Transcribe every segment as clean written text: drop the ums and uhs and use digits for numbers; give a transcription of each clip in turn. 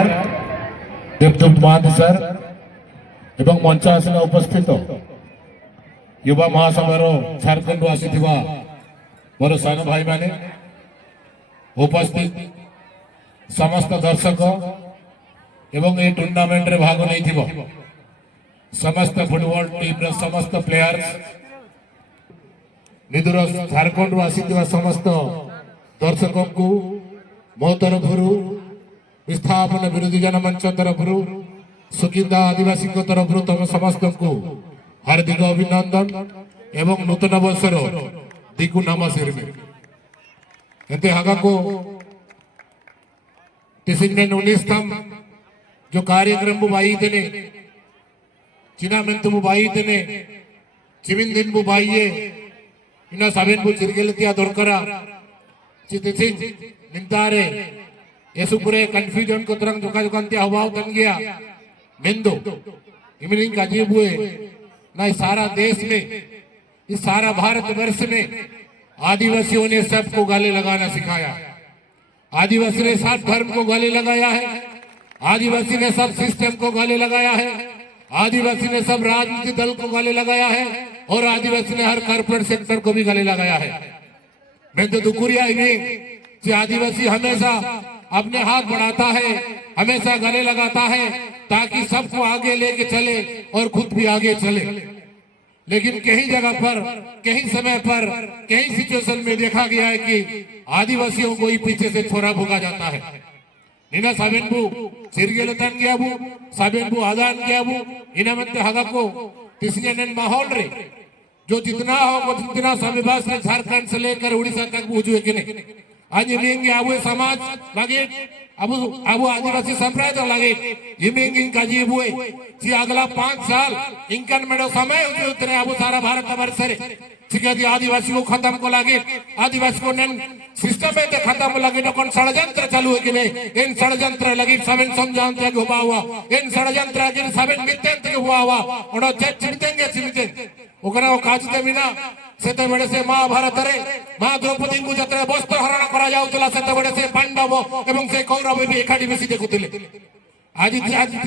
Mayor देवदूत Mahanti sir एवं मंच आसना उपस्थित युवा महासभार झारखंड आसी मोर सान भाई माने उपस्थित समस्त दर्शक एवं ये टूर्नामेंट रे भाग नहीं समस्त फुटबॉल टीम रे समस्त प्लेयर्स निदुर झारखंड आसी समस्त दर्शकों को मो तरफ विस्थापन विरोधी जनमंच तरफ सुकिंदा आदिवासी तरफ तुम समस्त को हार्दिक अभिनंदन एवं नूतन वर्षर दिगु नमस्कार में हागा को टिसिंगन 19 जो कार्यक्रम बुबाई देने चिना में तुम बुबाई देने चिमिन दिन बुबाइये इना साबेन बु चिरगेलतिया दरकरा चितिसिंग निंतारे ऐसे पूरे कंफ्यूजन को तरंग जुका जुकांतिया हवाओ तन गया मेंदो इमनिंग का जीव हुए ना इस सारा देश में इस सारा भारत वर्ष में आदिवासियों ने सबको गाले लगाना सिखाया। आदिवासी ने सब धर्म को गाले लगाया है, आदिवासी ने सब सिस्टम को गाले लगाया है, आदिवासी ने सब राजनीतिक दल को गाले लगाया है और आदिवासी ने हर कॉर्पोरेट सेक्टर को भी गाले लगाया है। मैं तो दुकुरिया कि आदिवासी हमेशा अपने हाथ बढ़ाता है, हमेशा गले लगाता है ताकि सबको आगे लेके चले और खुद भी आगे चले। लेकिन कहीं जगह पर, कहीं समय पर, कहीं सिचुएशन में देखा गया है कि आदिवासियों को ही पीछे से छोरा भोगा जाता है। निना साबेनबू सिरगेलतन गया बू साबेनबू आदान गया बू इना मत हगा को तिसने माहौल रे जो जितना हो वो जितना समिबास ने झारखंड से लेकर उड़ीसा तक बुझे कि नहीं आज ये आबू समाज लगे अब आदिवासी संप्रदाय लगे ये का जीव हुए जी अगला 5 साल इंकन मेडो समय उतरे अब सारा भारत वर्ष से आदिवासी को खत्म को लगे आदिवासी को सिस्टम में खत्म लगे तो कौन षड्यंत्र चालू है कि नहीं इन षड्यंत्र लगी सबन समझाते हुआ हुआ इन षड्यंत्र जिन सबन मित्ते हुआ और चिमतेंगे ओकरा काजते बिना सेते बड़े से महाभारत रे मां द्रौपदी को जतरे वस्त्र हरण करा जाउतला सेते बड़े से पांडव एवं से कौरव भी एकाठी बेसी देखुतिले आज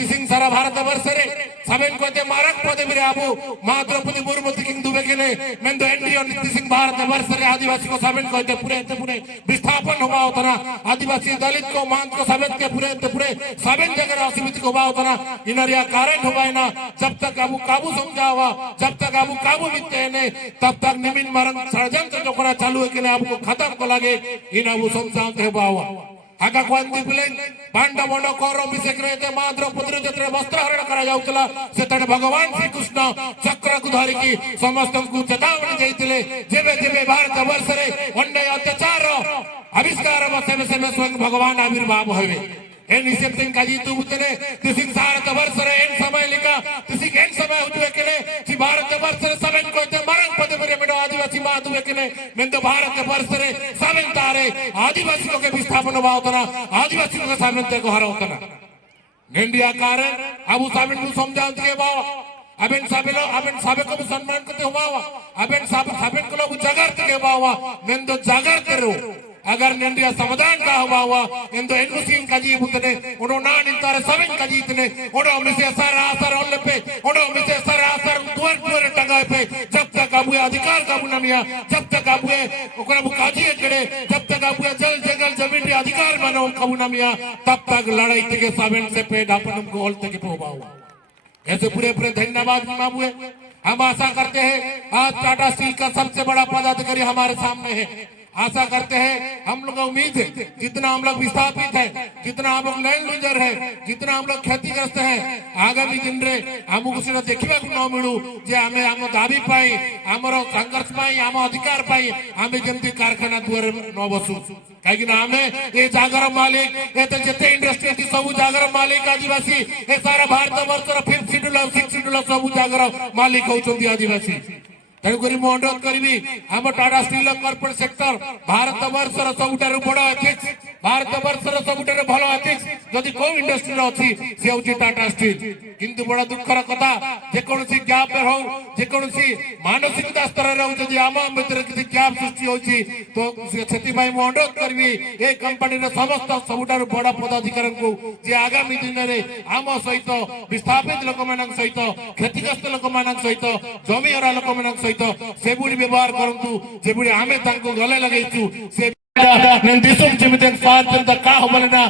सिंह सारा भारत वर्ष रे सबन कोते मारक पदे बिरे आबू मां द्रौपदी मुर्मू किंग दुबे के ने मेंदो एनडी और नीति सिंह भारत वर्ष रे आदिवासी को सबन कोते पूरे विस्थापन हुआ होता आदिवासी दलित को मान को सबन के पूरे सबन जगह असमित को हुआ होता इनरिया कारण हुआ ना जब तक आबू काबू समझावा जब तक आबू काबू मिलते ने तब तक निमिन मरन षड्यंत्र जो करा चालू है के लिए आपको खत्म को लगे इन आबू समझाते हुआ आगा क्वांति बिलेन पांडव मंडो कौरव अभिषेक रहते मां द्रौपदी जत्रे वस्त्र हरण करा जाउतला सेतने भगवान श्री कृष्ण चक्र को धरि की समस्त को चेतावनी देइतिले जेबे जेबे भारत वर्ष रे अन्याय अत्याचार आविष्कार बसे स्वयं भगवान आविर्भाव होवे एन निश्चित सिंह का जी तू बुतने तिसिंग भारत वर्ष रे एन समय लिखा तिसिंग एन समय हुए के ने कि भारत वर्ष रे सबन को ते मरण पद मेरे मेडो आदिवासी मां दुए के ने मैं तो भारत वर्ष रे सबन तारे आदिवासियों के विस्थापन हुआ होता आदिवासियों के सामने को हरा होता नेंडिया कारण अबू साबिन को समझाते के बाबा अबेन साबे को सम्मान करते हुआ अबेन साबेन को लोग जागरते के बाबा मैं तो जागरते रहो अगर निंदिया समाधान का हुआ इंदो एनसीन का जीव उतने उनो ना निंतारे सबन का जीतने उनो मिसे सर आसर ओले पे उनो मिसे सर आसर दुआर टंगाए पे जब तक अबुए अधिकार का बुनमिया जब तक अबुए ओकरा बुकाजी करे जब तक अबुए जल जंगल जमीन के अधिकार मानो कबुनमिया तब तक लड़ाई के सबन से पे डापनम को ओलते के पोबा हुआ ऐसे पूरे धन्यवाद मामुए हम आशा करते हैं आज टाटा स्टील का सबसे बड़ा पदाधिकारी हमारे सामने है आशा करते हैं हम लोग उम्मीद है जितना हम लोग विस्थापित है जितना हम लोग लैंड लूजर है जितना हम लोग क्षतिग्रस्त है आगामी दिन रे हमको सीधा देखा न मिलू जे हमें हम दाबी पाई आमर संघर्ष पाई आम अधिकार पाई हमें जमती कारखाना दुआर न बसू कहीं हमें ये जागर मालिक ये तो जिते इंडस्ट्री थी सब जागर मालिक आदिवासी ये सारा भारत वर्ष 5th शेड्यूल 6th शेड्यूल सब जागर मालिक होती आदिवासी तेणुक अनुरोध करी आम Tata steel corporate sector Bharat वर्ष सबुठ बड़ एथिक्स भारत वर्ष सबुठ भल एथिक्स जदि को इंडस्ट्री अच्छी सी हूँ टाटा स्टील किंतु बड़ा दुखर कथा जेकोसी गैप हो जेकोसी मानसिकता स्तर में आम भर किसी गैप सृष्टि होती तो से अनुरोध करी ए कंपनी समस्त सबुठ बड़ पदाधिकारी को जे आगामी दिन में आम सहित विस्थापित लोक मान सहित क्षतिग्रस्त लोक मान सहित जमीहरा लोक मान सहित से व्यवहार करूँ से आम गले लगेचु से देशम जमीन स्वाधीनता का होना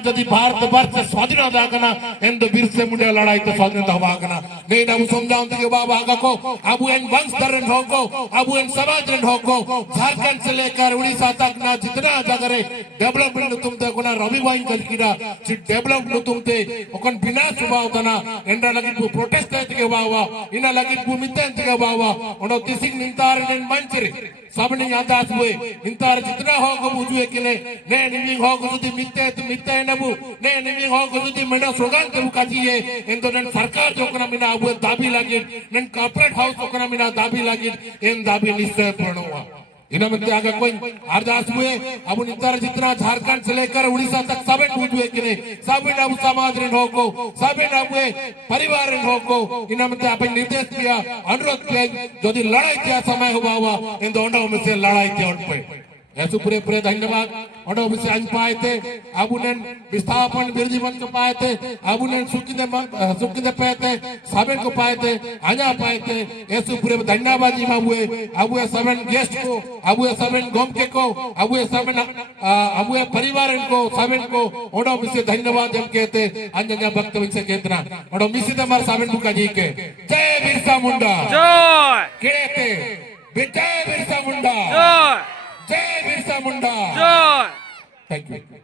जदि भारत वर्ष स्वाधीनता आगना बिरसे मुंडा लड़ाई तो स्वाधीनता हवागना नहीं ना समझाऊं कि बाबा को अब एन वंश धरण होको अब एन समाज रन होको झारखंड से लेकर उड़ीसा तक ना जितना जगह डेवलपमेंट तुम ते कोना रवि वाइन कलकीड़ा ची डेवलप नु तुम ते ओकन बिना सुबह तना एंडा लगी प्रोटेस्ट के बाबा इना लगी भूमिते के बाबा ओनो तिसिंग निंतार नेन मंचरे सबने यादास हुए इंतार जितना हो बुझुए केले ने निमिंग हो गुजुदी मित्ते नबु ने निमिंग हो गुजुदी मेना स्लोगन ते काजिए एंदो नन सरकार जोकना मिना अबु दाबी लागिन नन कॉर्पोरेट हाउस जोकना मिना दाबी लागिन एन दाबी निश्चय पूर्ण हुआ इना में आगे कोई अरदास हुए अब इंतार जितना झारखंड से लेकर उड़ीसा तक सबे बुझुए केले सबे अब समाज रे होको सबे अब परिवार रे होको इना में अपन निर्देश किया अनुरोध किया यदि लड़ाई किया समय हुआ इन दोनों में से लड़ाई के उठ पे ऐसे पूरे पूरे धन्यवाद और से आज पाए थे अब उन्हें विस्थापन विरोधी मंच को पाए थे अब उन्हें सुखिदे पाए थे साबेन को पाए थे आजा पाए थे ऐसे पूरे धन्यवाद जी हुए अब ये सबन गेस्ट को अब ये सबन गोम के को अब ये सबन अब ये परिवार को साबेन को और से धन्यवाद हम कहते अंजना भक्त से कहतना और मिसित हमारे साबेन बुका जी के जय बिरसा मुंडा जय कहते जय बिरसा मुंडा जय जय बिरसा मुंडा जय थैंक यू